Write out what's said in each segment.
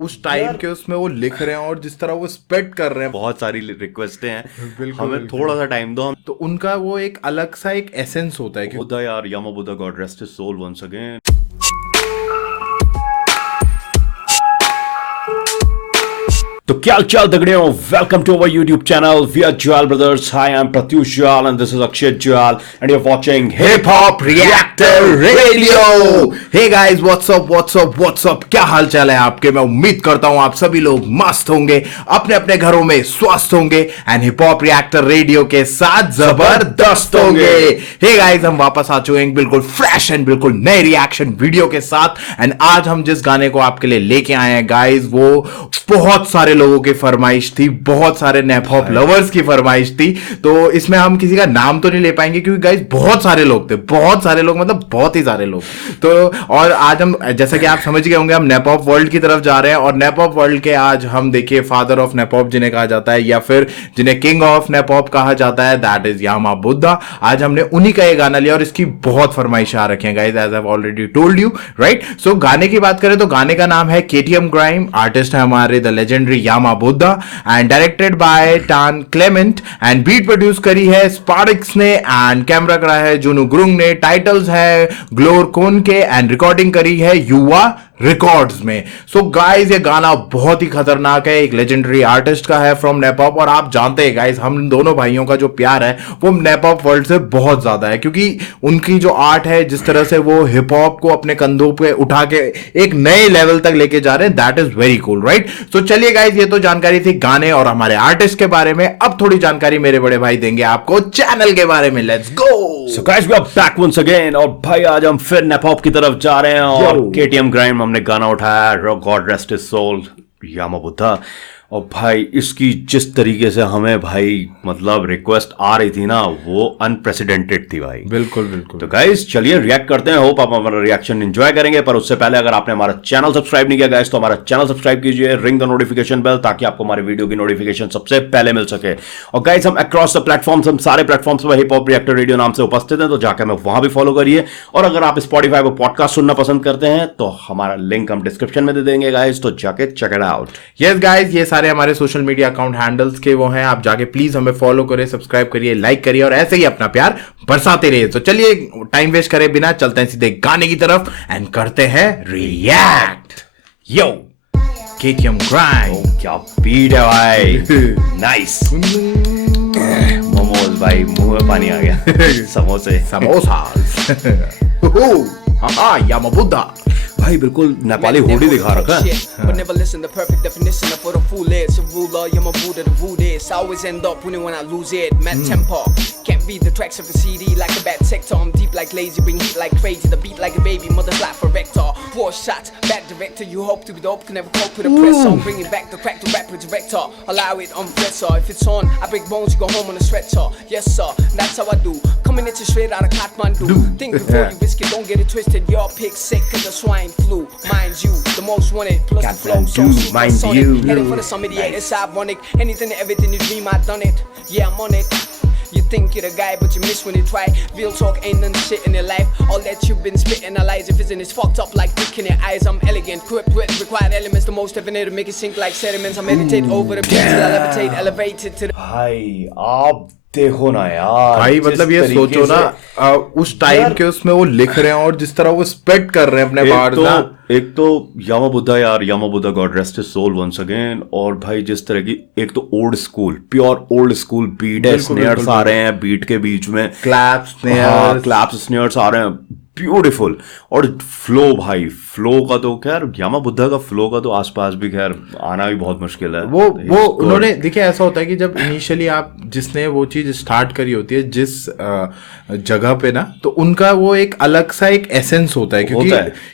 उस टाइम के उसमें वो लिख रहे हैं और जिस तरह वो स्प्रेड कर रहे हैं, बहुत सारी रिक्वेस्टें हैं, बिल्कुल हमें बिल्कुल। थोड़ा सा टाइम दो। हम तो उनका वो एक अलग सा एक एसेंस होता है कि बुद्धा यार, Yama Buddha, god rest his soul once again. तो क्या चाल दगड़ियों, welcome to our YouTube channel we are Jwal brothers. Hi, I am Pratyush Jwal and this is Akshay Jwal and you are watching hip hop reactor radio. Hey guys, what's up, क्या हाल चाल है आपके। मैं उम्मीद करता हूं आप सभी लोग मस्त होंगे, अपने अपने घरों में स्वस्थ होंगे and hip hop reactor radio के साथ जबरदस्त होंगे। हे गाइस, हम वापस आ चुके हैं बिल्कुल फ्रेश एंड बिल्कुल नए रिएक्शन वीडियो के साथ। एंड आज हम जिस गाने को आपके लिए लेके आए हैं गाइस, वो बहुत सारे लोगों की फरमाइश थी, बहुत सारे नेप हॉप लवर्स की फरमाइश थी। तो इसमें हम किसी का नाम तो नहीं ले पाएंगे क्योंकि गाइस बहुत सारे लोग थे, बहुत सारे लोग, मतलब बहुत ही सारे लोग। तो और आज हम, जैसा कि आप समझ गए होंगे, हम नेप हॉप वर्ल्ड की तरफ जा रहे हैं। और नेप हॉप वर्ल्ड के आज हम देखिए फादर ऑफ नेप हॉप जिन्हें कहा जाता है, या फिर जिन्हें किंग ऑफ नेप हॉप कहा जाता है, दैट इज यामा बुद्धा। आज हमने उन्हीं का ये गाना लिया और इसकी बहुत फरमाइश आ रखी है guys, as I already told you, right. So गाने की बात करें तो गाने का नाम है KTM ग्राइम, आर्टिस्ट है हमारे the legendary Yamaha Buddha and directed by टान क्लेमेंट एंड बीट प्रोड्यूस करी है स्पार्क्स ने एंड कैमरा करा है जुनू ग्रुंग ने, टाइटल्स है ग्लोर कोन के एंड रिकॉर्डिंग करी है युवा रिकॉर्ड्स में। सो गाइस, ये गाना बहुत ही खतरनाक है, एक लेजेंडरी आर्टिस्ट का है फ्रॉम नेप हॉप। और आप जानते हैं गाइस, हम दोनों भाइयों का जो प्यार है वो नेप हॉप वर्ल्ड से बहुत ज्यादा है, क्योंकि उनकी जो आर्ट है, जिस तरह से वो हिप हॉप को अपने कंधों पे उठा के एक नए लेवल तक लेके जा रहे हैं, that is very cool, right. So चलिए गाइस, ये तो जानकारी थी गाने और हमारे आर्टिस्ट के बारे में। अब थोड़ी जानकारी मेरे बड़े भाई देंगे आपको चैनल के बारे में। Let's go. So guys, we are back once again और भाई आज हम फिर नेप हॉप की तरफ जा रहे हैं और KTM ग्राइम हमने गाना उठाया, गॉड रेस्ट हिज सोल, यामा बुद्धा। और भाई इसकी जिस तरीके से हमें भाई मतलब रिक्वेस्ट आ रही थी ना, वो अनप्रेसिडेंटेड थी भाई। बिल्कुल बिल्कुल। तो गाइस चलिए रिएक्ट करते हैं, होप आप हमारा रिएक्शन एंजॉय करेंगे। पर उससे पहले अगर आपने हमारा चैनल सब्सक्राइब नहीं किया गाइस, तो हमारा चैनल सब्सक्राइब कीजिए, रिंग द नोटिफिकेशन बेल, ताकि आपको हमारे वीडियो की नोटिफिकेशन सबसे पहले मिल सके। और गाइस हम अक्रॉस द प्लेटफॉर्म्स, हम सारे प्लेटफॉर्म्स पर हिप हॉप रिएक्टर रेडियो नाम से उपस्थित हैं, तो जाकर हमें वहां भी फॉलो करिए। और अगर आप स्पॉटिफाई पर पॉडकास्ट सुनना पसंद करते हैं तो हमारा लिंक हम डिस्क्रिप्शन में दे देंगे गाइस, तो जाके check it out. Yes guys, ये सारे हमारे सोशल मीडिया अकाउंट हैंडल्स के वो हैं, आप जाके प्लीज हमें फॉलो करिए, सब्सक्राइब करिए, लाइक करिए और ऐसे ही अपना प्यार बरसाते रहिए। तो चलिए टाइम वेस्ट करे बिना चलते हैं सीधे गाने की तरफ एंड करते हैं रिएक्ट। यो KTM ग्राइम, क्या बीट है भाई, नाइस। मोमोज भाई, मुंह में पानी आ गया। समोसे, समोसा। हाँ, यामा बुद्धा भाई बिल्कुल नेपाली होड़ी दिखा रखा है। But never listen the perfect definition of what a fool is. A ruler, you're my Buddha, the root is. I always end up winning when I lose it. Mad temper, can't read the tracks of a CD like a bad sector. I'm deep like lazy, bring heat like crazy. The beat like a baby, mother slap for vector. Poor shot, bad director. You hope to be dope, can never cope with a pressure. I'm bringing back the crack to rap with director. Allow it on pressure. If it's on, I break bones, you go home on a stretcher. Yes sir, that's how I do. Coming at you straight out of Kathmandu. Think before you risk it, don't get it twisted. Your pick sick cause the swine flu. Mind you, the most wanted, plus the flow so supersonic. Heading for the summit, yeah, it's ironic. Anything and everything you dream, I've done it. Yeah, I'm on it. You think you're the guy, but you miss when you try. Real talk ain't none shit in your life. All that you've been spitting, a lies if it's fucked up like dick in your eyes. I'm elegant, equipped with required elements, the most definite to make it sink like sediments. I meditate over the beats, I levitate, elevated to the. भाई आप देखो ना यार भाई, मतलब ये सोचो ना, उस टाइम के उसमें वो लिख रहे हैं और जिस तरह वो स्प्रेड कर रहे हैं अपने बाहर ना। एक तो यामा बुद्धा यार, Yama Buddha, god rest his soul once again. और भाई जिस तरह की एक तो old school, pure old school beat है, स्नेयर्स आ रहे हैं बीट के बीच में, क्लैप्स, स्नेयर्स आ रहे हैं, ब्यूटीफुल। और फ्लो भाई, फ्लो का तो खैर यामा बुद्धा का फ्लो का तो आसपास भी खैर आना भी बहुत मुश्किल है। वो उन्होंने देखिए, ऐसा होता है कि जब इनिशियली आप जिसने वो चीज स्टार्ट करी होती है जिस जगह पे ना, तो उनका वो एक अलग सा एक एसेंस होता है,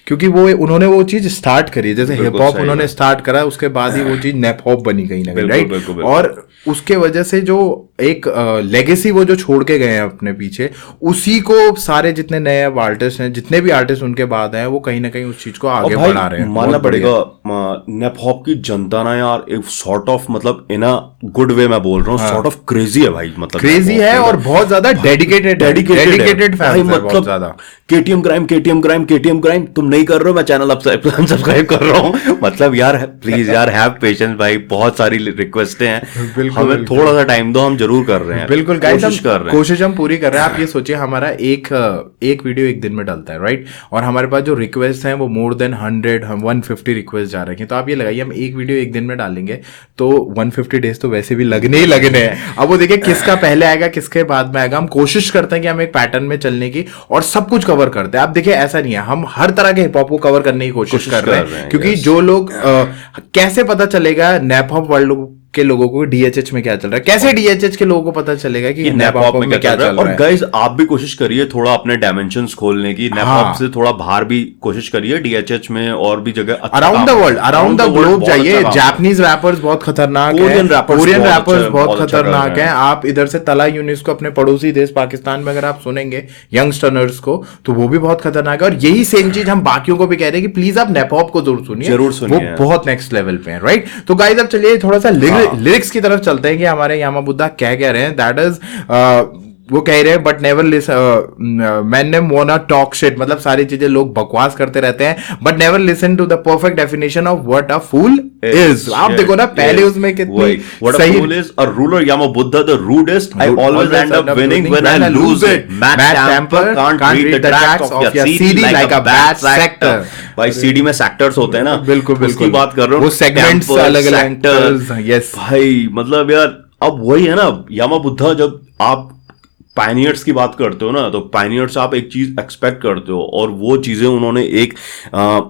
क्योंकि वो उन्होंने वो चीज स्टार्ट करी है। जैसे हिप हॉप उन्होंने स्टार्ट करा, उसके बाद ही वो चीज नेप हॉप बनी कहीं ना कहीं, राइट। और उसके वजह से जो एक लेगेसी वो जो छोड़ के गए हैं अपने पीछे, उसी को सारे जितने नए आर्टिस्ट आर्टिस्ट हैं, जितने भी आर्टिस्ट उनके बाद हैं, वो कहीं ना कहीं उस चीज को और आगे भाई बढ़ा रहे हैं। मानना बहुत बढ़िया। पड़ेगा नेप हॉप की जनता ना यार एक सॉर्ट ऑफ मतलब इन अ गुड वे मैं बोल रहा हूँ, सॉर्ट ऑफ क्रेजी है भाई, मतलब क्रेजी है और बहुत ज्यादा डेडिकेटेड भाई, फैंस है बहुत मतलब ज्यादा। केटीएम क्राइम तुम नहीं कर रहे हो, मैं चैनल सब्सक्राइब कर रहा हूँ। मतलब यार प्लीज यार हैव पेशेंस भाई, बहुत सारी रिक्वेस्टें हैं, हमें थोड़ा सा टाइम दो, हम जरूर कर रहे हैं, बिल्कुल कोशिश कर रहे हैं। कोशिश हम पूरी कर रहे हैं। आप ये सोचिए हमारा एक वीडियो एक दिन में डलता है, राइट, और हमारे पास जो रिक्वेस्ट हैं वो मोर देन 150 रिक्वेस्ट जा रही हैं। तो आप ये लगाइए हम एक वीडियो एक दिन में डालेंगे तो 150 डेज तो वैसे भी लगने ही लगने हैं। अब वो देखिए किसका पहले आएगा किसके बाद में आएगा। हम कोशिश करते हैं कि हम एक पैटर्न में चलने की और सब कुछ कवर करते हैं। आप देखिए ऐसा नहीं है, हम हर तरह के हिप हॉप को कवर करने की कोशिश कर रहे हैं, क्योंकि जो लोग कैसे पता चलेगा नैप हॉप वर्ल्ड के लोगों को डीएचएच में क्या चल रहा है, कैसे डीएचएच के लोगों को पता चलेगा कि नैप हॉप में क्या चल रहा है। और गाइस आप भी कोशिश करिए थोड़ा अपने डायमेंशंस खोलने की, नैप हॉप से थोड़ा बाहर भी कोशिश करिए, डीएचएच में और भी जगह around the world, around the globe जाइए। जापानीज रैपर्स बहुत खतरनाक है, कोरियन रैपर्स बहुत खतरनाक है। आप इधर से तला यूनिस को, अपने पड़ोसी देश पाकिस्तान में अगर आप सुनेंगे यंगस्टर्स को, तो वो भी बहुत खतरनाक है। और यही सेम चीज हम बाकियों को भी कह रहे हैं कि प्लीज आप नैप हॉप को जरूर सुनिए, वो बहुत नेक्स्ट लेवल पे है, राइट। तो गाइस अब चलिए थोड़ा सा लिरिक्स की तरफ चलते हैं कि हमारे यामा बुद्धा क्या कह रहे हैं। दैट इज वो कह रहे हैं but never man वांना talk shit, मतलब सारी चीजें लोग बकवास करते रहते हैं, but never listen to the perfect definition of what a fool is. आप देखो ना पहले उसमें कितनी सही is a ruler Yamaha Buddha the rudest, I always and up winning when I lose it, mat temper can't read the tracks of your CD like a bad sector. भाई CD में sectors होते हैं ना, बिल्कुल बिल्कुल उसकी बात कर रहा हूं, वो सेगमेंट्स अलग अलग। यस भाई मतलब यार अब वही है ना यामा बुद्धा, जब आप पायनियर्स की बात करते हो ना, तो पायनियर्स आप एक चीज एक्सपेक्ट करते हो और वो चीजें उन्होंने एक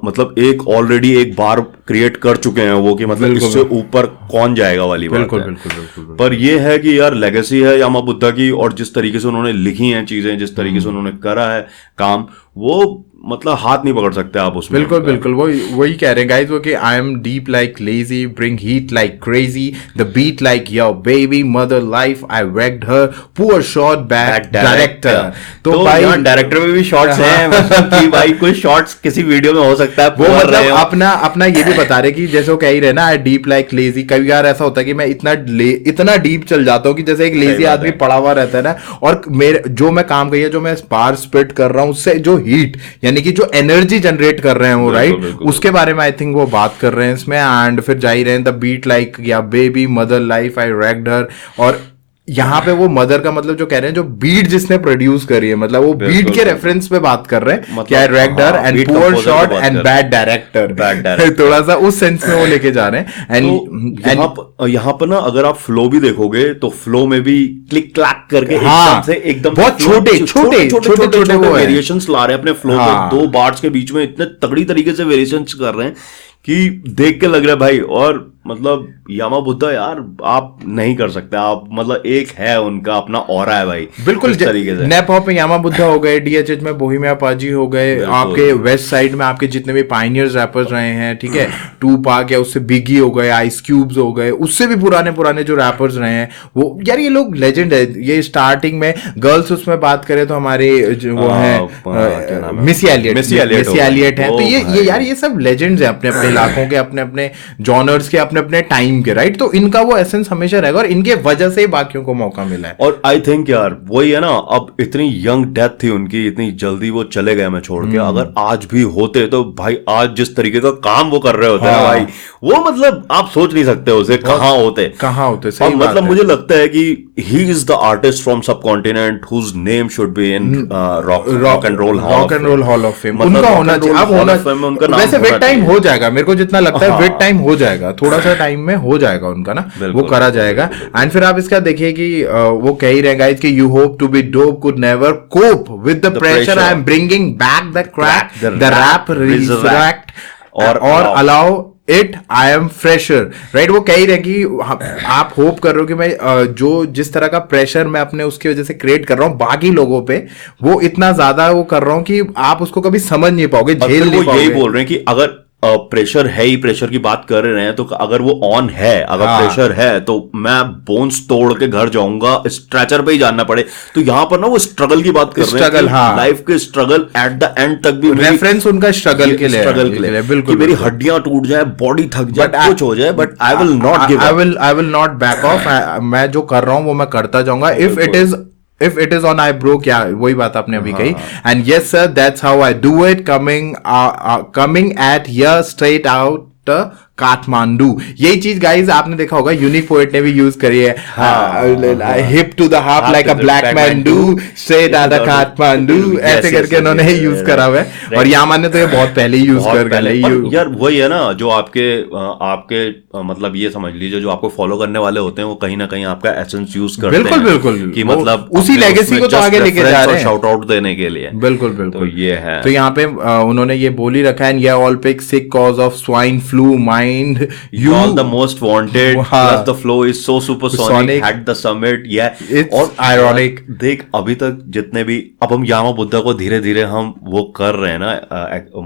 मतलब एक ऑलरेडी एक बार क्रिएट कर चुके हैं वो, कि मतलब इससे ऊपर कौन जाएगा वाली बात है। बिल्कुल। पर ये है कि यार लेगेसी है यामा बुद्धा की, और जिस तरीके से उन्होंने लिखी हैं चीजें, जिस तरीके से उन्होंने करा है काम, वो मतलब हाथ नहीं पकड़ सकते आप उसमें। बिल्कुल वही कह रहे हैं गाइस वो कि I am deep like lazy, bring heat like crazy, the beat like your baby mother life, I waked her, poor shot bad director. तो भाई डायरेक्टर में भी शॉट्स हैं, मतलब कि भाई कोई शॉट्स किसी वीडियो में हो सकता है, वो मतलब अपना ये भी बता रहे कि जैसे वो कह ही रहे ना, आई डीप लाइक लेजी। कभी यार ऐसा होता है कि मैं इतना डीप चल जाता हूँ कि जैसे एक लेजी आदमी पड़ा हुआ रहता है ना, और मेरे जो मैं काम करिए, जो मैं बार स्पिट कर रहा हूँ, उससे जो हीट यानी कि जो एनर्जी जनरेट कर रहे हैं वो, राइट, उसके बारे में आई थिंक वो बात कर रहे हैं इसमें। एंड फिर जा ही रहे हैं द बीट लाइक या बेबी मदर लाइफ, आई रैग्ड हर, और यहाँ पे वो मदर का मतलब जो कह रहे हैं, जो बीट जिसने प्रोड्यूस करी है, मतलब वो बीट के रेफरेंस पे बात कर रहे हैं कि I ragged her and poor shot and bad director, थोड़ा सा उस सेंस में वो लेके जा रहे हैं। एंड यहाँ पर ना अगर आप फ्लो भी देखोगे तो फ्लो में भी क्लिक क्लैक करके एकदम बहुत छोटे वो वेरिएशंस ला रहे हैं अपने फ्लो में, दो बार्स के बीच में इतने तगड़ी तरीके से वेरिएशंस कर रहे हैं कि देख के लग रहा है भाई। और मतलब यामा बुद्धा यार आप नहीं कर सकते, आप मतलब एक है उनका अपना ऑरा है भाई, बिल्कुल तरीके से। नैप हॉप में यामा बुद्धा हो गए, डीएचएच में बोहेमिया पाजी हो गए, आपके वेस्ट साइड में आपके जितने भी पायनियर्स रैपर्स रहे हैं, ठीक है, टू पाक या उससे बिगी हो गए, आइस क्यूब्स हो गए, उससे भी पुराने जो रैपर्स रहे हैं वो यार ये लोग लेजेंड है। ये स्टार्टिंग में गर्ल्स उसमें बात करें तो हमारे वो है मिसी एलियट है। तो ये यार ये सब लेजेंड्स हैं अपने अपने इलाकों के, अपने अपने जॉनर्स के, अपने अपने टाइम के, राइट। तो इनका वो एसेंस हमेशा रहेगा और इनके वजह से बाकियों को मौका मिला है। और आई थिंक यार वही है ना, अब इतनी यंग डेथ थी उनकी, इतनी जल्दी वो चले गए मैं छोड़ के। अगर आज भी होते तो भाई आज जिस तरीके का काम वो कर रहे होते हैं भाई, वो मतलब आप सोच नहीं सकते उसे कहाँ होते। सही मतलब मुझे लगता है कि he is the artist from subcontinent whose name should be in rock and roll hall of fame. उनका होना चाहिए, अब होना वैसे विद टाइम हो जाएगा, मेरे को जितना लगता है विद टाइम हो जाएगा, थोड़ा सा टाइम में हो जाएगा उनका ना, वो करा जाएगा। एंड फिर आप इसका देखिए कि वो कह ही रहे गाइस कि you hope to be dope could never cope with the pressure, I am bringing back the crack, the rap resurrect और allow it, I am fresher, right. वो कह ही रहे कि आप होप कर रहे हो कि मैं जो जिस तरह का प्रेशर मैं अपने उसकी वजह से क्रिएट कर रहा हूँ बाकी लोगों पे, वो इतना ज्यादा वो कर रहा हूँ कि आप उसको कभी समझ नहीं पाओगे, झेल नहीं पाओगे। यही बोल रहे हैं कि अगर प्रेशर है ही, प्रेशर की बात कर रहे हैं तो अगर वो ऑन है, अगर प्रेशर है तो मैं बोन्स तोड़ के घर जाऊंगा, स्ट्रेचर पे ही जानना पड़े। तो यहाँ पर ना वो स्ट्रगल की बात कर रहे हैं, स्ट्रगल, हाँ, लाइफ के स्ट्रगल एट द एंड तक भी रेफरेंस उनका स्ट्रगल के लिए, बिल्कुल, कि मेरी हड्डियां टूट जाए, बॉडी थक जाए, कुछ हो जाए, but I will not give up, I will not back of. मैं जो कर रहा हूं वो मैं करता जाऊंगा। If it is on I broke, yeah, वही बात आपने अभी कही। And yes sir, that's how I do it, coming at here straight out Kathmandu. यही चीज गाइज आपने देखा होगा, यूनिक पोएट ने भी यूज करी है, hip to the half like a black man do straight out of Kathmandu, ऐसे करके उन्होंने यूज करा हुआ है। और यामान ने तो ये बहुत पहले ही यूज कर यार वही है ना, जो आपके मतलब ये समझ लीजिए जो आपको फॉलो करने वाले होते हैं वो कहीं ना कहीं आपका एसेंस यूज करते हैं, बिल्कुल कि मतलब उसी लेगेसी को तो आगे लेके जा रहे हैं, शाउट आउट देने के लिए। बिल्कुल तो ये है, तो यहाँ पे उन्होंने ये बोली रखा है, ये all pick sick cause of swine flu mind you all the most wanted, plus the flow is so supersonic at the summit, और ironic। देख अभी तक जितने भी, अब हम यामा बुद्धा को धीरे धीरे हम वो कर रहे हैं ना,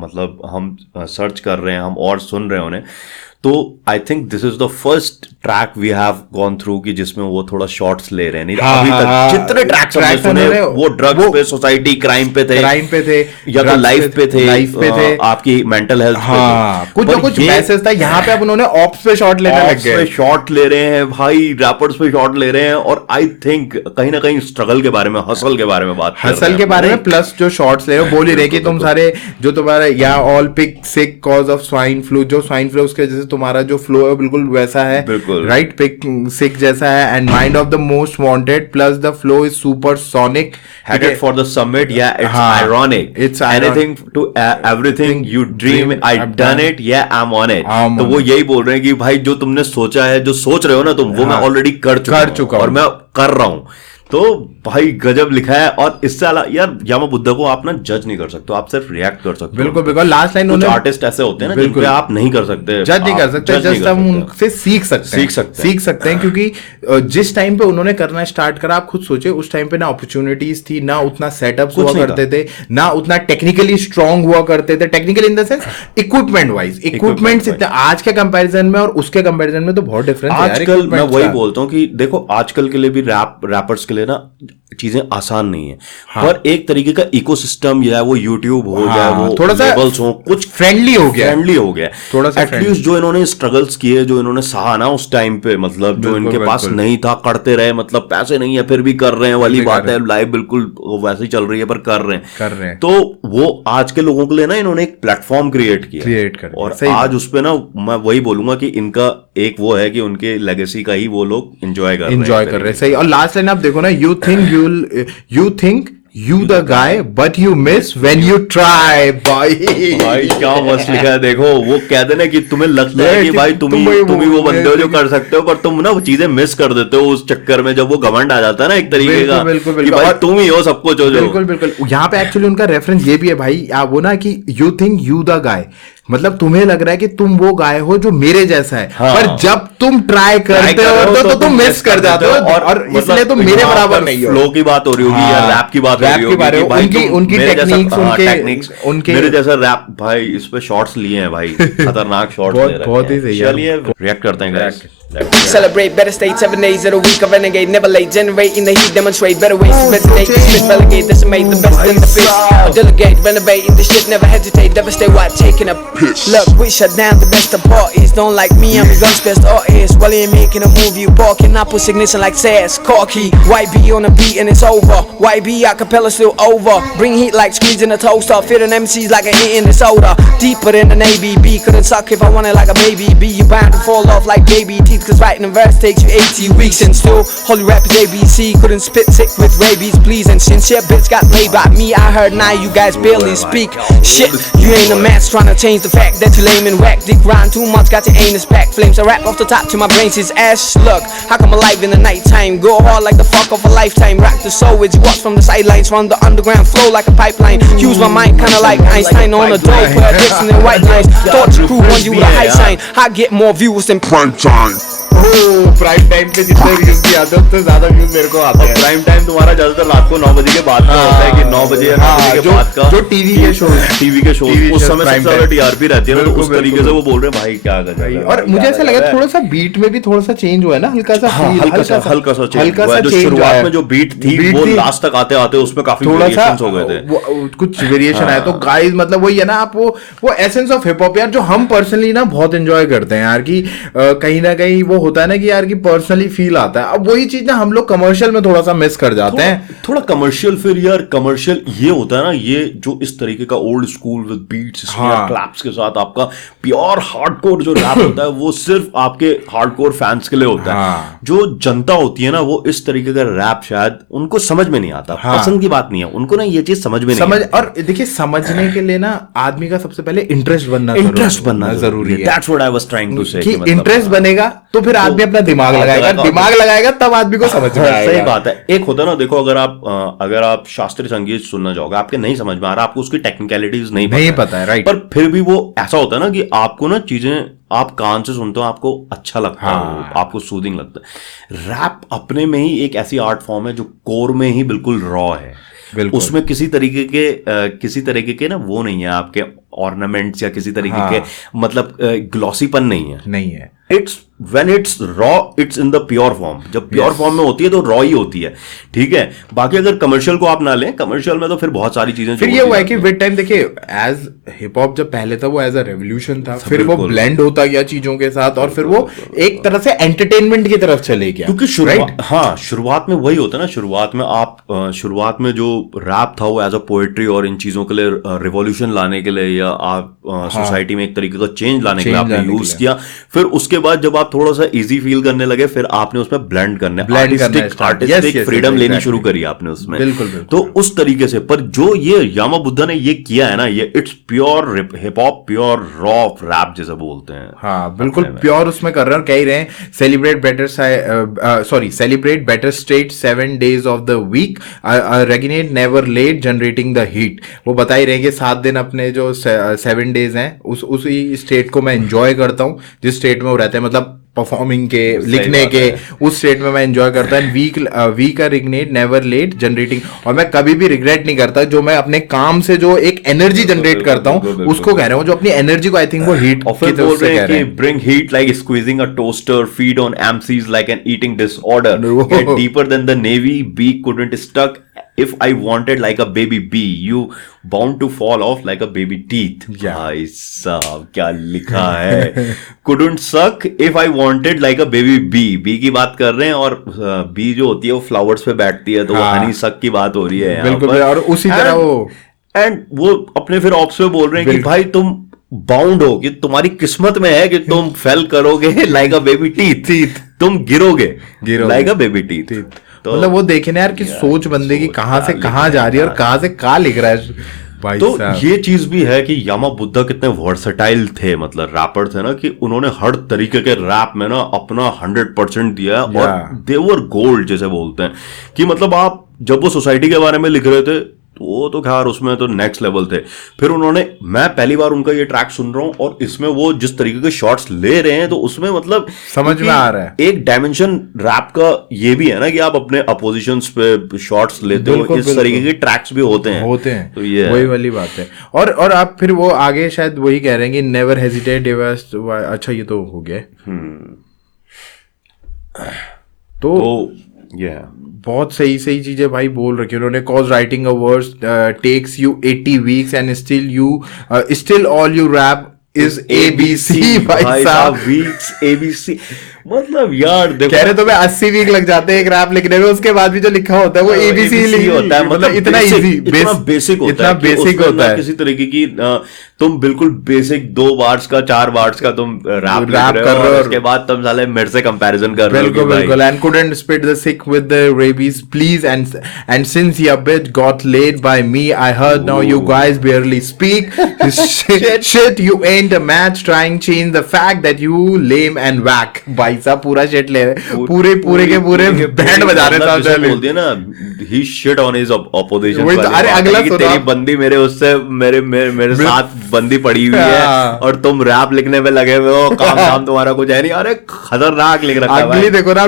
मतलब हम सर्च कर रहे हैं, हम और सुन रहे हैं उन्हें, तो I think this is the first track we have gone through कि जिसमें वो थोड़ा शॉट्स ले रहे हैं। नहीं अभी तक जितने ट्रैक्स हमने सुने वो ड्रग्स पे, सोसाइटी क्राइम पे थे, या तो लाइफ पे थे, आपकी मेंटल हेल्थ पे, कुछ ना कुछ मैसेज था। यहाँ पे अब उन्होंने ऑप्स पे शॉट लेने लग गए, शॉट ले रहे हैं भाई, रैपर्स पे शॉट ले रहे हैं, और आई थिंक कहीं ना कहीं स्ट्रगल के बारे में, हसल के बारे में बात, हसल के बारे में, प्लस जो शॉट्स ले रहे हो, बोल ही रहे कि तुम सारे जो तुम्हारा या all pick sick cause of swine flu, जो स्वाइन फ्लू उसके जैसे तुम्हारा जो फ्लो है बिल्कुल वैसा है, राइट, पिक सिक जैसा है, and mind of the most wanted, plus the flow is supersonic, headed for the summit, it's ironic, it's anything to everything you dream, I done it, I'm on it। तो वो यही बोल रहे हैं कि भाई जो तुमने सोचा है, जो सोच रहे हो ना तुम, वो मैं ऑलरेडी कर चुका हूं और मैं कर रहा हूं। तो भाई गजब लिखा है। और इससे यार यामा बुद्धा को आप ना जज नहीं कर सकते, आप सिर्फ रिएक्ट कर सकते हो। बिल्कुल लास्ट लाइन कुछ आर्टिस्ट ऐसे होते हैं ना जिनपे आप नहीं कर सकते, जज नहीं कर सकते, जस्ट हम उनसे सीख सकते हैं क्योंकि जिस टाइम पे उन्होंने करना स्टार्ट करा, आप खुद सोचे उस टाइम पे ना अपॉर्चुनिटीज थी, ना उतना सेटअप हुआ करते थे, ना उतना टेक्निकली स्ट्रांग हुआ करते थे, technical in the sense equipment wise, equipment इतने आज के कंपैरिजन में और उसके कंपैरिजन में तो बहुत डिफरेंस है। आजकल मैं वही बोलता हूँ कि देखो आजकल के लिए भी रैपर्स के लिए ना चीजें आसान नहीं है, पर एक तरीके का इकोसिस्टम या वो यूट्यूब हो या वो थोड़ा सा लेबल्स हो, कुछ फ्रेंडली हो गया थोड़ा सा। एटलीस्ट जो इन्होंने स्ट्रगल्स किए, जो इन्होंने सहा ना उस टाइम पे, मतलब जो इनके पास नहीं था, करते रहे, मतलब पैसे नहीं है फिर भी कर रहे हैं वाली बात है, लाइफ बिल्कुल वैसे ही चल रही है पर कर रहे हैं। तो वो आज के लोगों के लिए ना इन्होंने एक प्लेटफॉर्म क्रिएट किया, और आज उस पे ना मैं वही बोलूंगा कि इनका एक वो है कि उनके लेगेसी का ही वो लोग एंजॉय कर रहे हैं। सही। और लास्ट लाइन आप देखो ना, you think you the guy but you miss when you try। भाई क्या मस्त लिखा है। देखो वो कहते ना कि तुम्हें लगता है कि भाई तुम ही वो बंदे हो जो कर सकते हो, पर तुम ना वो चीजें मिस कर देते हो उस चक्कर में, जब वो घमंड आ जाता है ना एक तरीके का कि भाई तुम ही हो सब कुछ हो। बिल्कुल यहाँ पे एक्चुअली उनका रेफरेंस ये भी है भाई, वो ना कि you think you the guy, मतलब तुम्हें लग रहा है कि तुम वो गाय हो जो मेरे जैसा है, पर जब तुम ट्राई करते हो तो तुम मिस कर जाते हो, और इसलिए तुम मेरे बराबर नहीं हो। फ्लो की बात हो रही होगी या रैप की बात हो रही होगी, उनकी टेक्निक्स, उनके मेरे जैसा रैप भाई, इस पे शॉट्स लिए हैं भाई, खतरनाक शॉट्स। बहुत ही सही। चलिए रिएक्ट करते हैं guys. Celebrate, better stay 7 days of the week, a renegade, never late, generate in the heat, demonstrate better ways to resonate, spit, relegate, decimate, the best in the fist, or delegate, renovate, in the shit, never hesitate, devastate while taking a piss. Look, we shut down the best of parties, don't like me, I'm the gun's best artist, while you're making a movie, you barking, I put ignition like sass, corky, YB on the beat and it's over, YB acapella still over, bring heat like squeezing a toaster, fitting MCs like an eating the soda, deeper than an ABB, couldn't suck if I wanted like a baby, B, you bound to fall off like baby teeth. Cause writing a verse takes you 80 weeks, and still holy rappers ABC couldn't spit sick with rabies, please. And since your bitch got played by me, I heard now you guys barely speak. Shit, you ain't a match trying to change the fact that you lame and whack. Dick grind too much, got your anus packed. Flames I rap off the top to my brains is ash. Look, how come alive in the nighttime? Go hard like the fuck of a lifetime. Rock the soul with you watch from the sidelines, run the underground flow like a pipeline. Use my mind kinda like Einstein on a door, put addiction in white lines. Thought you crew on you with a high sign. I get more viewers than prime time. Prime time पे जितने views भी आते हैं उससे ज्यादा views मेरे को आते हैं। प्राइम टाइम तुम्हारा ज्यादातर रात को 9 बजे के बाद का होता है कि 9 बजे या 9 बजे के बाद का जो टीवी के शो उस समय सबसे ज्यादा टीआरपी रहती है ना, तो उस तरीके से वो बोल रहे हैं भाई क्या कर रहे हैं। और मुझे ऐसा लगा थोड़ा सा बीट में भी थोड़ा सा चेंज हुआ है ना, हल्का सा हल्का सा चेंज हुआ है। जो शुरुआत में जो बीट थी वो लास्ट तक आते आते उसमें काफी वेरिएशंस हो गए थे, कुछ वेरिएशन आया। तो गाइस मतलब वही है ना, आप वो एसेंस ऑफ हिप हॉप यार जो हम पर्सनली ना बहुत एंजॉय करते हैं यार, कि कहीं ना कहीं वो होता है ना कि यार की पर्सनली फील आता है। अब वही चीज ना हम लोग कमर्शियल में थोड़ा सा मिस कर जाते हैं। थोड़ा कमर्शियल, फिर यार कमर्शियल ये होता है ना, ये जो इस तरीके का old school with beats claps के साथ आपका प्योर हार्डकोर जो रैप होता है वो सिर्फ आपके हार्डकोर फैंस के लिए होता है। जो जनता होती है ना वो इस तरीके का रैप शायद उनको समझ में नहीं आता। पसंद की बात नहीं है उनको ना, ये चीज समझ में नहीं आता। और देखिए समझने के लिए ना आदमी का सबसे पहले इंटरेस्ट बनना जरूरी है। That's what I was trying to say, कि इंटरेस्ट बनेगा तो फिर आदमी अपना दिमाग लगाएगा तब आदमी को समझ में आएगा। सही बात है। एक होता है ना, देखो अगर आप शास्त्रीय संगीत सुनना जाओगे, आपके नहीं समझ में आ रहा, आपको उसकी टेक्निकलिटीज नहीं पता है, राइट। पर फिर भी वो ऐसा होता है ना कि आपको ना चीजें आप कान से सुनते हो, आपको अच्छा लगता है, आपको सूदिंग लगता है। रैप अपने में ही एक ऐसी आर्ट फॉर्म है जो कोर में ही बिल्कुल रॉ है, उसमें किसी तरीके के ना वो नहीं है आपके ऑर्नामेंट्स या किसी तरीके के मतलब ग्लॉसीपन नहीं है। It's when it's raw, it's in the pure form. जब प्योर फॉर्म में होती है तो रॉ ही होती है, ठीक है। बाकी अगर कमर्शियल को आप ना लें, कमर्शियल में तो फिर बहुत सारी चीजें फिर ये हुआ है कि विद टाइम देखिए एज हिप हॉप जब पहले था वो एज अ रेवोल्यूशन था, फिर वो ब्लेंड होता गया चीजों के साथ और फिर वो एक तरह से एंटरटेनमेंट की तरफ चले गया। क्योंकि शुरुआत में वही होता है ना, शुरुआत में जो रैप था वो एज अ पोएट्री और इन चीजों के लिए रिवॉल्यूशन लाने के लिए या आप सोसाइटी में एक तरीके का चेंज लाने के लिए आपने यूज किया। फिर उसके बाद जब आप थोड़ा सा इजी फील करने लगे, फिर आपने उसमें ब्लेंड करने आर्टिस्टिक फ्रीडम लेनी शुरू करी आपने उसमें। बिल्कुल। तो उस तरीके से, पर जो ये यामा बुद्धा ने ये किया है ना, ये it's pure hip hop, pure raw rap जैसे बोलते हैं। हाँ बिल्कुल प्योर उसमें कर रहे हैं। और कह ही रहे हैं celebrate better state 7 days of the week, regenerate never let generating the heat. वो बता ही रहे हैं कि 7 दिन अपने जो 7 days हैं उसी स्टेट को मैं एंजॉय करता हूँ जिस स्टेट में वो रहते हैं, मतलब परफॉर्मिंग के, लिखने के, उस स्टेट में मैं एंजॉय करता हूँ। वीक रिग्नेट नेवर लेट जनरेटिंग, और मैं कभी भी रिग्रेट नहीं करता जो मैं अपने काम से जो एक एनर्जी जनरेट करता हूँ उसको कह रहा हूँ, जो अपनी एनर्जी को आई थिंक वो हीट की तरफ से कह रहे हैं। Bring heat like squeezing a toaster, feed on MCs like an eating disorder, get deeper than the navy, B couldn't stuck if I wanted like a baby bee, you bound to fall off like a baby teeth. भाई साहब क्या लिखा है। couldn't suck if I wanted like a baby bee. bee की बात कर रहे हैं और bee जो होती है वो फ्लावर्स पे बैठती है, तो वो हनी सक की बात हो रही है बिल्कुल। और उसी तरह वो अपने फिर ऑप्स पे बोल रहे हैं कि भाई तुम बाउंड हो, कि तुम्हारी किस्मत में है कि तुम फेल करोगे लाइक अ बेबी टीथ, तुम गिरोगे लाइक अ बेबी टीथ। तो मतलब वो देखे ना यार कि सोच बंदे की कहां से कहां जा रही है और कहां से कहां लिख रहा है भाई। तो ये चीज भी है कि यामा बुद्धा कितने वर्सेटाइल थे, मतलब रैपर थे ना, कि उन्होंने हर तरीके के रैप में ना अपना 100% दिया और दे वर गोल्ड जैसे बोलते हैं। कि मतलब आप जब वो सोसाइटी के बारे में लिख रहे थे वो तो खैर उसमें तो नेक्स्ट लेवल थे। फिर उन्होंने, मैं पहली बार उनका ये ट्रैक सुन रहा हूँ और इसमें वो जिस तरीके के शॉट्स ले रहे हैं तो उसमें मतलब समझ में आ रहा है। एक डायमेंशन रैप का ये भी है ना कि आप अपने अपोजिशंस पे शॉट्स लेते हो, इस तरीके के ट्रैक्स भी होते हैं। तो ये वही वाली बात है। और आप फिर वो आगे शायद वही कह रहे हैं कि नेवर हेजिटेट। अच्छा ये तो हो गया। तो ये बहुत सही चीजें भाई बोल रखी उन्होंने। Cause writing a words takes you 80 weeks and still all you rap is ABC। भाई साहब वीक्स ABC, मतलब यार देखो कह रहे तो 80 वीक लग जाते हैं एक रैप लिखने में, उसके बाद भी जो लिखा होता है वो ABC होता है। मतलब इतना इजी, इतना बेसिक होता है। किसी तरीके की तुम बिल्कुल बेसिक 2 बार्स का 4 बार्स का तुम रैप कर रहे हो, उसके बाद तुम साले मेरे से कंपैरिजन कर रहे हो। बिल्कुल। And couldn't spit the sick with the rabies please and since your bitch got laid by me I heard now you guys barely speak shit you ain't end a match trying change the fact that you lame and whack. भाई साहब पूरा shit ले रहे, पूरे के पूरे band बजा रहे मतलब थे. बोल दिया ना, he shit on his opposition. वही तो, अरे अगला सुना, तेरी बंदी मेरे उससे मेरे साथ बंदी पड़ी हुई है और तुम रैप लिखने में लगे हुए हो, काम तुम्हारा कुछ है नहीं. अरे खतरनाक लिख रखा है. अगली देखो ना,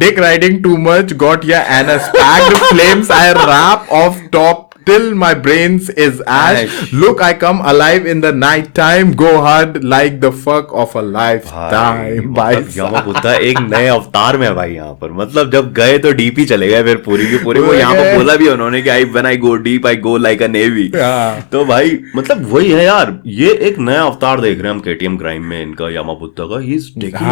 dick riding too much got ya and a spagged flames. I rap off top till my brains is ash. Look, I come alive in the night time. Go hard like the fuck of a lifetime. भाई यामा बुद्धा एक नए अवतार में है भाई यहाँ पर. मतलब जब गए तो डीप ही चले गए फिर पूरी की पूरी. वो यहाँ पर बोला भी उन्होंने कि when I go deep I go like a navy. तो भाई मतलब वही है यार, ये एक नया अवतार देख रहे हैं हम केटीएम क्राइम में इनका, यामा बुद्धा का. He is taking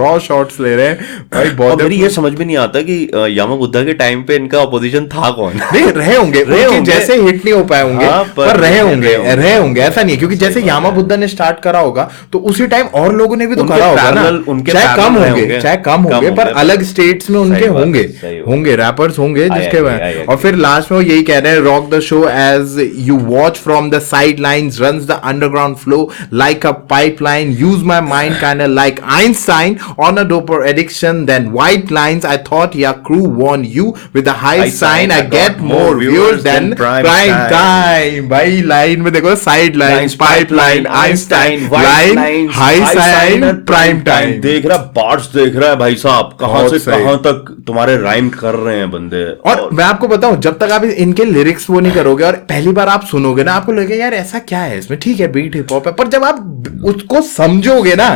raw shots ले रहे हैं भाई. बहुत मेरी ये समझ में नहीं आता कि यामा बुद्धा के टाइम पे इनका अपोजिशन था कौन. रहे होंगे जैसे हिट नहीं हो पाए होंगे. हाँ, पर रहे होंगे ऐसा नहीं है, क्योंकि जैसे यामा बुद्धा ने स्टार्ट करा होगा तो उसी टाइम और लोगों ने भी तो करा होगा ना. चाहे कम होंगे पर अलग स्टेट्स में उनके होंगे रैपर्स होंगे जिसके बाद. और फिर लास्ट में वो यही कह रहे हैं, rock the show as you watch from the side lines, runs the underground flow like a pipeline, use my mind kind like Einstein on a Doppler addiction then white lines. I thought your crew von you with a high sign, I get more viewers than prime time. भाई line में देखो, side line, pipeline, Einstein, line, high sign, prime time. देख रहा birds देख रहा है भाई साहब, कहां से कहां तक तुम्हारे राइम कर रहे हैं बंदे. और मैं आपको बताऊं, जब तक आप इनके लिरिक्स वो नहीं करोगे और पहली बार आप सुनोगे ना, आपको लगेगा यार ऐसा क्या है इसमें. ठीक है बीट हिप हॉप है, पर जब आप उसको समझोगे ना,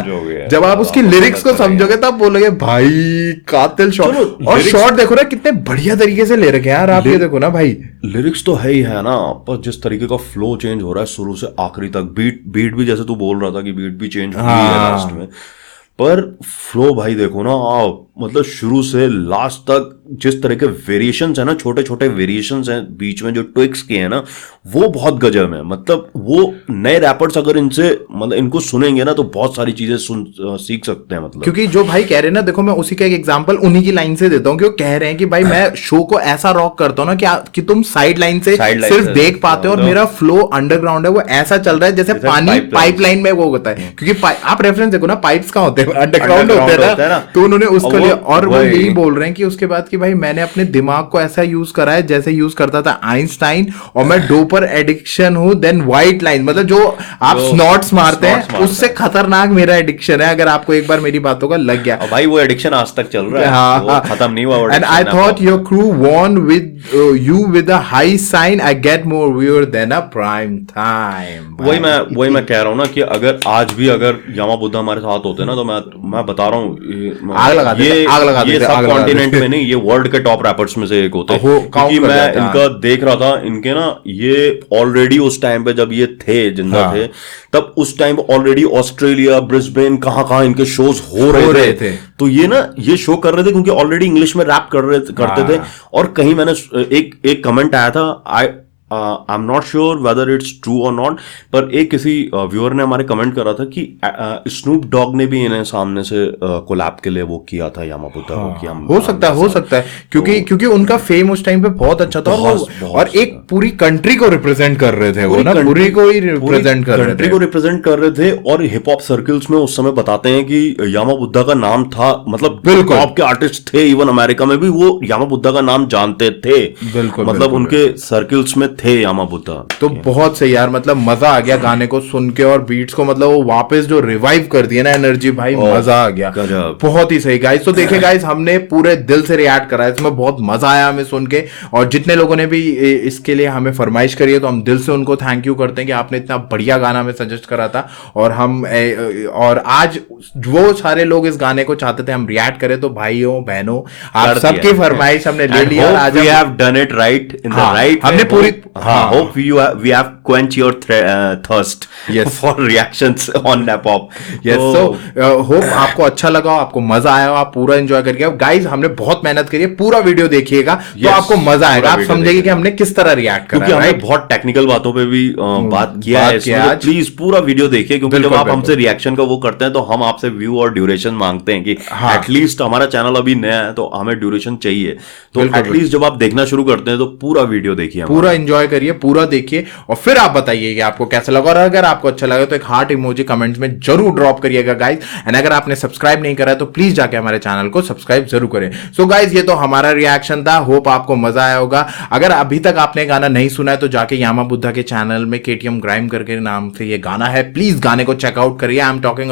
जब आप उसकी लिरिक्स को समझोगे तब बोलोगे भाई कातिल शॉट. और शॉट देखो ना कितने बढ़िया तरीके से ले रखे हैं यार आप. ये देखो ना भाई, लिरिक्स तो है ही है ना, पर जिस तरीके का फ्लो चेंज हो रहा है शुरू से आखिरी तक, बीट भी जैसे तू बोल रहा था कि बीट भी चेंज हुई है लास्ट में, पर फ्लो भाई देखो ना मतलब शुरू से लास्ट तक जिस तरह के वेरिएशंस है ना, छोटे छोटे वेरिएशंस हैं बीच में जो ट्विक्स के हैं ना, वो बहुत गजब है. मतलब वो नए रैपर्स अगर इनसे मतलब इनको सुनेंगे ना तो बहुत सारी चीजें सीख सकते हैं. मतलब क्योंकि जो भाई कह रहे हैं ना, देखो मैं उसी का एक एग्जांपल उन्हीं की लाइन से देता हूँ कि वो कह रहे हैं कि भाई मैं शो को ऐसा रॉक करता हूँ ना कि तुम साइड लाइन से सिर्फ देख पाते हो और मेरा फ्लो अंडरग्राउंड है वो ऐसा चल रहा है जैसे पानी पाइपलाइन में वो होता है. क्योंकि आप रेफरेंस देखो ना, पाइप्स कहाँ होते हैं, अंडरग्राउंड होते हैं ना. तो उन्होंने उसको लिया और वो यही बोल रहे हैं कि उसके बाद कि भाई मैंने अपने दिमाग को ऐसा यूज करा है जैसे यूज करता था आइंस्टाइन, और मैं डोपर एडिक्शन हूं देन व्हाइट लाइन. मतलब जो आप स्नॉट्स मारते हैं उससे खतरनाक मेरा एडिक्शन है. अगर आपको एक बार मेरी बातों का लग गया भाई, वो एडिक्शन आज तक चल रहा है. हाँ, वो खत्म नहीं हुआ. And I thought your crew von with you with a high sign, I get more viewer then a prime time. वही मैं कह रहा हूं ना कि अगर आज भी अगर यामा बुद्धा हमारे साथ होते ना तो मैं बता रहा हूं आग लगा देते. ये सब कॉन्टिनेंट में नहीं, ये वर्ल्ड के टॉप रैपर्स में से एक होते हैं. क्योंकि मैं इनका देख रहा था, इनके ना ये ऑलरेडी उस टाइम पे जब ये थे जिंदा थे, तब उस टाइम ऑलरेडी ऑस्ट्रेलिया, ब्रिस्बेन, कहां इनके शोज हो रहे थे. तो ये ना ये शो कर रहे थे क्योंकि ऑलरेडी इंग्लिश में रैप करते थे. और कहीं मैंने एक कमेंट आया था, I am not sure whether it's true और नॉट, पर एक किसी व्यूअर ने हमारे कमेंट करा था कि स्नूप डॉग ने भी इन्हें सामने से कोलैब के लिए वो किया था यामा बुद्धा को. कि हम हो सकता है क्योंकि उनका फेम उस टाइम पे बहुत अच्छा था. और एक पूरी कंट्री को रिप्रेजेंट कर रहे थे वो ना, पूरी को ही रिप्रेजेंट कर रहे थे. और हिप हॉप सर्कल्स में उस समय बताते हैं कि यामा बुद्धा का नाम था, मतलब बिल्कुल टॉप के आर्टिस्ट थे. इवन अमेरिका में भी वो यामा बुद्धा का नाम जानते थे. बिल्कुल, मतलब उनके सर्कल्स में थे यामा बुद्धा. तो बहुत से यार मतलब मजा आ गया गाने को सुन के, और बीट्स को मतलब वो वापस जो रिवाइव कर दिया ना एनर्जी, भाई मजा आ गया. बहुत ही सही गाइस. तो देखिए गाइस, हमने पूरे दिल से रिएक्ट करा, इसमें बहुत मजा आया हमें सुन के. और जितने लोगों ने भी इसके लिए हमें फरमाइश करी है तो हम दिल से उनको थैंक यू करते हैं कि आपने इतना बढ़िया गाना हमें सजेस्ट करा था. और आज वो सारे लोग इस गाने को चाहते थे हम रिएक्ट करें, तो भाइयों बहनों आप सबकी फरमाइश हमने ले लिया. आज we have done it right in the right. हमने पूरी hope we have quench your thirst for reactions on Nap Hop. Yes, so hope आपको अच्छा लगा, आपको मजा आया, आप पूरा एंजॉय करके. गाइस हमने बहुत मेहनत करी है, पूरा वीडियो देखिएगा तो आपको मजा आएगा, आप समझेंगे कि हमने किस तरह रिएक्ट करा. क्योंकि हमने बहुत टेक्निकल बातों पे भी बात किया है. प्लीज पूरा वीडियो देखिए, क्योंकि जब आप हमसे रिएक्शन का वो करते हैं तो हम आपसे व्यू और ड्यूरेशन मांगते हैं कि एटलीस्ट हमारा चैनल अभी नया है तो हमें ड्यूरेशन चाहिए. तो एटलीस्ट जब आप देखना शुरू करते हैं तो पूरा वीडियो देखिए, पूरा एंजॉय एंजॉय करिए, पूरा देखिए और फिर आप बताइए कि आपको कैसा लगा। और अगर आपको अच्छा लगा तो एक हार्ट इमोजी कमेंट्स में जरूर ड्रॉप करिएगा गाइज। एंड अगर आपने सब्सक्राइब नहीं करा है तो प्लीज जाके हमारे चैनल को सब्सक्राइब जरूर करें। सो गाइज ये तो हमारा रिएक्शन था, होप आपको मजा आया होगा। अगर अभी तक आपने गाना नहीं सुना है तो जाके यामा बुद्धा के चैनल में KTM ग्राइम करके नाम से ये गाना है, प्लीज गाने को चेकआउट करिए। I am talking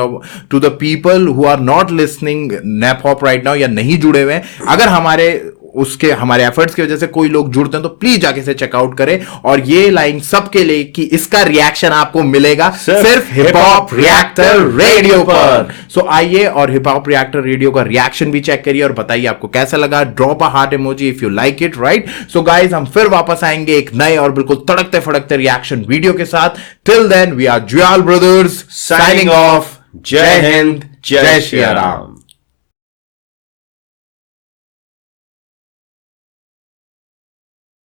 to the people who are not listening nap hop right now या नहीं जुड़े हुए हैं। अगर हमारे एफर्ट्स की वजह से कोई लोग जुड़ते हैं तो प्लीज जाके से चेकआउट करें। और ये लाइन सबके लिए कि इसका रिएक्शन आपको मिलेगा सिर्फ हिप हॉप रिएक्टर रेडियो पर। सो आइए और हिप हॉप रिएक्टर रेडियो का रिएक्शन भी चेक करिए और बताइए आपको कैसा लगा। Drop a heart emoji if you like it, right. So guys हम फिर वापस आएंगे एक नए और बिल्कुल तड़कते फड़कते रिएक्शन वीडियो के साथ। Till then we are Juyal brothers signing off. जय हिंद, जय श्री राम।